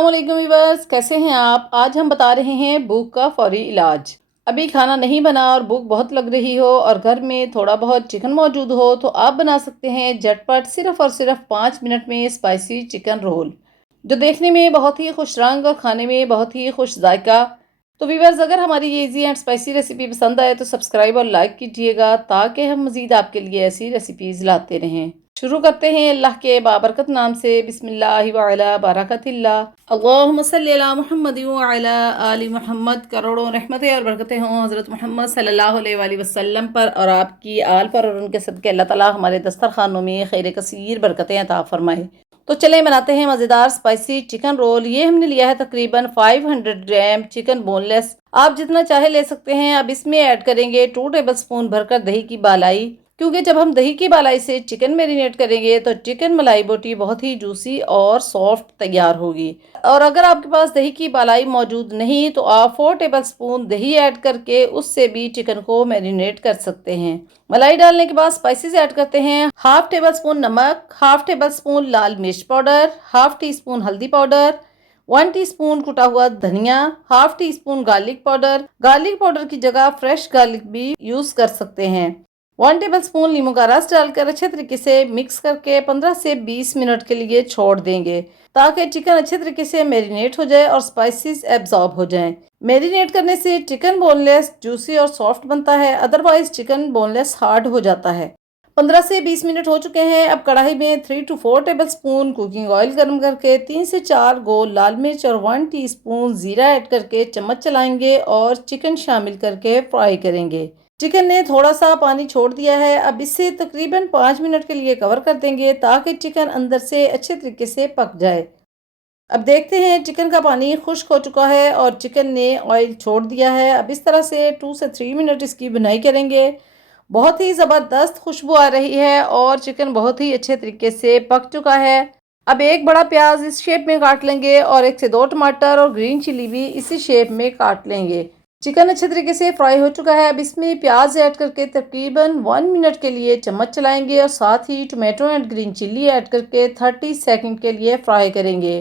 अस्सलाम वालेकुम व्यूअर्स, कैसे हैं आप। आज हम बता रहे हैं भूख का फौरी इलाज। अभी खाना नहीं बना और भूख बहुत लग रही हो और घर में थोड़ा बहुत चिकन मौजूद हो तो आप बना सकते हैं झटपट सिर्फ और सिर्फ 5 मिनट में स्पाइसी चिकन रोल, जो देखने में बहुत ही खुश रंग और खाने में बहुत ही खुश जायका। तो व्यूअर्स, अगर हमारी ये इजी एंड स्पाइसी रेसिपी पसंद आए तो सब्सक्राइब और लाइक कीजिएगा ताकि हम मज़ीद आपके लिए ऐसी रेसिपीज़ लाते रहें। शुरू करते हैं अल्लाह के बाबरकत नाम से। बिस्मिल्लाहि व अला बरकतिल्लाह। अल्लाहुम्मा सल्लि अला मुहम्मद व अला आलि मुहम्मद। करोड़ों रहमतें और बरकतें हों हज़रत मोहम्मद सल्लल्लाहु अलैहि वसल्लम पर और आपकी आल पर और उनके सदके अल्लाह ताला हमारे दस्तरखानों में खैर कसीर बरकतें अता फरमाए। तो चलें बनाते हैं मज़ेदार स्पाइसी चिकन रोल। ये हमने लिया है तकरीबन 500 ग्राम चिकन बोनलेस। आप जितना चाहे ले सकते हैं। अब इसमें ऐड करेंगे 2 टेबलस्पून भरकर दही की बालाई, क्योंकि जब हम दही की बालाई से चिकन मैरिनेट करेंगे तो चिकन मलाई बोटी बहुत ही जूसी और सॉफ्ट तैयार होगी। और अगर आपके पास दही की बालाई मौजूद नहीं तो आप 4 टेबलस्पून दही ऐड करके उससे भी चिकन को मैरिनेट कर सकते हैं। मलाई डालने के बाद स्पाइसेस ऐड करते हैं। हाफ टेबल स्पून नमक, हाफ टेबल स्पून लाल मिर्च पाउडर, हाफ टी स्पून हल्दी पाउडर, 1 टीस्पून कुटा हुआ धनिया, half tea spoon garlic powder. Garlic powder की जगह फ्रेश गार्लिक भी यूज कर सकते हैं। 1 टेबल स्पून नींबू का रस डालकर अच्छे तरीके से मिक्स करके 15 से 20 मिनट के लिए छोड़ देंगे ताकि चिकन अच्छे तरीके से मैरिनेट हो जाए और स्पाइसेस एब्जॉर्ब हो जाएं। मैरिनेट करने से चिकन बोनलेस जूसी और सॉफ्ट बनता है, अदरवाइज चिकन बोनलेस हार्ड हो जाता है। 15 से 20 मिनट हो चुके हैं। अब कढ़ाई में 3 to 4 table spoon cooking oil गर्म करके 3 से 4 गोल लाल मिर्च और 1 टीस्पून जीरा ऐड करके चम्मच चलाएंगे और चिकन शामिल करके फ्राई करेंगे। चिकन ने थोड़ा सा पानी छोड़ दिया है। अब इसे तकरीबन 5 मिनट के लिए कवर कर देंगे ताकि चिकन अंदर से अच्छे तरीके से पक जाए। अब देखते हैं चिकन का पानी खुश्क हो चुका है और चिकन ने ऑयल छोड़ दिया है। अब इस तरह से 2 से 3 मिनट इसकी भुनाई करेंगे। बहुत ही ज़बरदस्त खुशबू आ रही है और चिकन बहुत ही अच्छे तरीके से पक चुका है। अब एक बड़ा प्याज इस शेप में काट लेंगे और 1 से 2 टमाटर और ग्रीन चिली भी इसी शेप में काट लेंगे। चिकन अच्छे तरीके से फ्राई हो चुका है। अब इसमें प्याज ऐड करके तकरीबन 1 मिनट के लिए चम्मच चलाएंगे और साथ ही tomato and green chilli add करके 30 सेकंड के लिए फ्राई करेंगे।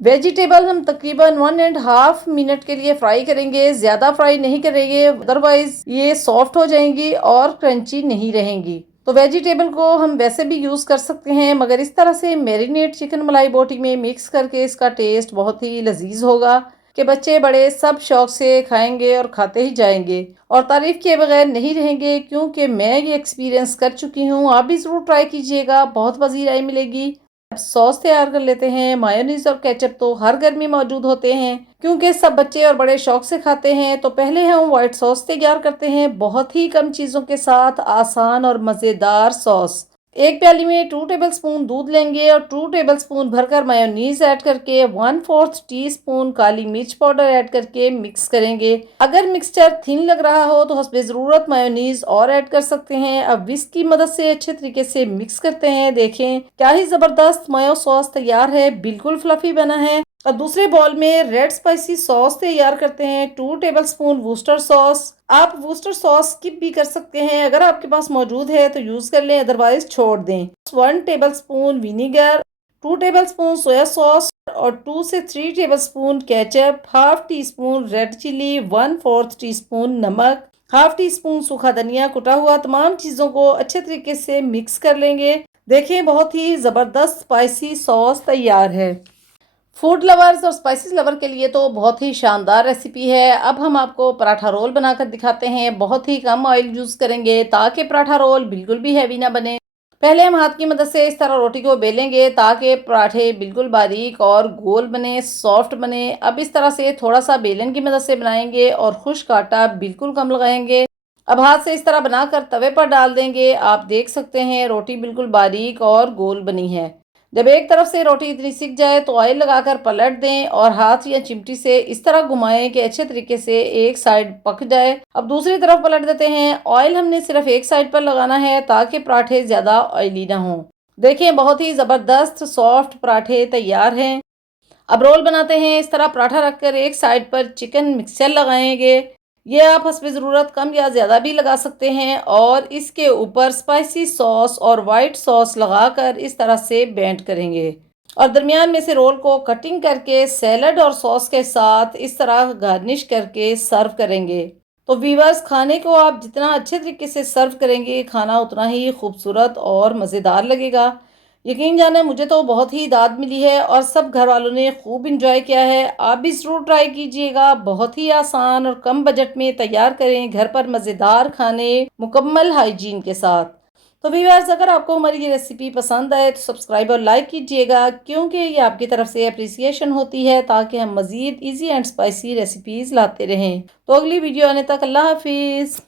वेजिटेबल हम तकरीबन 1.5 मिनट के लिए फ्राई करेंगे, ज़्यादा फ्राई नहीं करेंगे, अदरवाइज ये सॉफ्ट हो जाएंगी और क्रंची नहीं रहेंगी। तो वेजिटेबल को हम वैसे भी यूज़ कर सकते हैं, मगर इस तरह से मैरिनेट चिकन मलाई बोटी में मिक्स करके इसका टेस्ट बहुत ही लजीज होगा कि बच्चे बड़े सब शौक से खाएंगे और खाते ही जाएंगे और तारीफ़ किए बगैर नहीं रहेंगे, क्योंकि मैं ये एक्सपीरियंस कर चुकी हूँ। आप भी ज़रूर ट्राई कीजिएगा, बहुत मज़े आई मिलेगी। अब सॉस तैयार कर लेते हैं। मायोनीज और केचप तो हर घर में मौजूद होते हैं, क्योंकि सब बच्चे और बड़े शौक से खाते हैं। तो पहले हम व्हाइट सॉस तैयार करते हैं, बहुत ही कम चीज़ों के साथ आसान और मज़ेदार सॉस। एक प्याली में 2 टेबल स्पून दूध लेंगे और 2 टेबल स्पून भरकर मायोनीज ऐड करके 1/4 टीस्पून काली मिर्च पाउडर ऐड करके मिक्स करेंगे। अगर मिक्सचर थिन लग रहा हो तो हस्बे ज़रूरत मायोनीज और ऐड कर सकते हैं। अब विस्क की मदद से अच्छे तरीके से मिक्स करते हैं। देखें क्या ही ज़बरदस्त मायो सॉस तैयार है, बिल्कुल फ्लफी बना है। और दूसरे बॉल में रेड स्पाइसी सॉस तैयार करते हैं। 2 टेबल स्पून वूस्टर सॉस। आप वूस्टर सॉस स्किप भी कर सकते हैं, अगर आपके पास मौजूद है तो यूज़ कर लें, अदरवाइज छोड़ दें। 1 tablespoon vinegar, 2 tablespoon soya sauce और 2 से 3 tablespoon ketchup, half teaspoon red chilli, 1/4 teaspoon नमक, हाफ टी स्पून सूखा धनिया कुटा हुआ। तमाम चीज़ों को अच्छे तरीके से मिक्स कर लेंगे। देखें बहुत ही ज़बरदस्त स्पाइसी सॉस तैयार है। फूड लवर्स और स्पाइसेस लवर के लिए तो बहुत ही शानदार रेसिपी है। अब हम आपको पराठा रोल बनाकर दिखाते हैं। बहुत ही कम ऑयल यूज़ करेंगे ताकि पराठा रोल बिल्कुल भी हैवी ना बने। पहले हम हाथ की मदद से इस तरह रोटी को बेलेंगे ताकि पराठे बिल्कुल बारीक और गोल बने, सॉफ्ट बने। अब इस तरह से थोड़ा सा बेलन की मदद से बनाएंगे और खुश्क आटा बिल्कुल कम लगाएंगे। अब हाथ से इस तरह बनाकर तवे पर डाल देंगे। आप देख सकते हैं रोटी बिल्कुल बारीक और गोल बनी है। जब एक तरफ से रोटी इतनी सिक जाए तो ऑयल लगाकर पलट दें और हाथ या चिमटी से इस तरह घुमाएं कि अच्छे तरीके से एक साइड पक जाए। अब दूसरी तरफ पलट देते हैं। ऑयल हमने सिर्फ एक साइड पर लगाना है ताकि पराठे ज़्यादा ऑयली ना हों। देखें बहुत ही ज़बरदस्त सॉफ्ट पराठे तैयार हैं। अब रोल बनाते हैं। इस तरह पराठा रखकर एक साइड पर चिकन मिक्सचर लगाएंगे। ये आप हस्बे ज़रूरत कम या ज़्यादा भी लगा सकते हैं और इसके ऊपर स्पाइसी सॉस और वाइट सॉस लगाकर इस तरह से बेंड करेंगे। और दरमियान में से रोल को कटिंग करके सैलड और सॉस के साथ इस तरह गार्निश करके सर्व करेंगे। तो व्यूअर्स, खाने को आप जितना अच्छे तरीके से सर्व करेंगे, खाना उतना ही खूबसूरत और मज़ेदार लगेगा। यकीन जाने मुझे तो बहुत ही दाद मिली है और सब घर वालों ने खूब इंजॉय किया है। आप भी ज़रूर ट्राई कीजिएगा। बहुत ही आसान और कम बजट में तैयार करें घर पर मज़ेदार खाने मुकम्मल हाइजीन के साथ। तो व्यूअर्स, अगर आपको हमारी ये रेसिपी पसंद आए तो सब्सक्राइब और लाइक कीजिएगा, क्योंकि ये आपकी तरफ से अप्रिसिएशन होती है ताकि हम मज़ीद ईजी एंड स्पाइसी रेसिपीज़ लाते रहें। तो अगली वीडियो आने तक अल्लाह हाफिज़।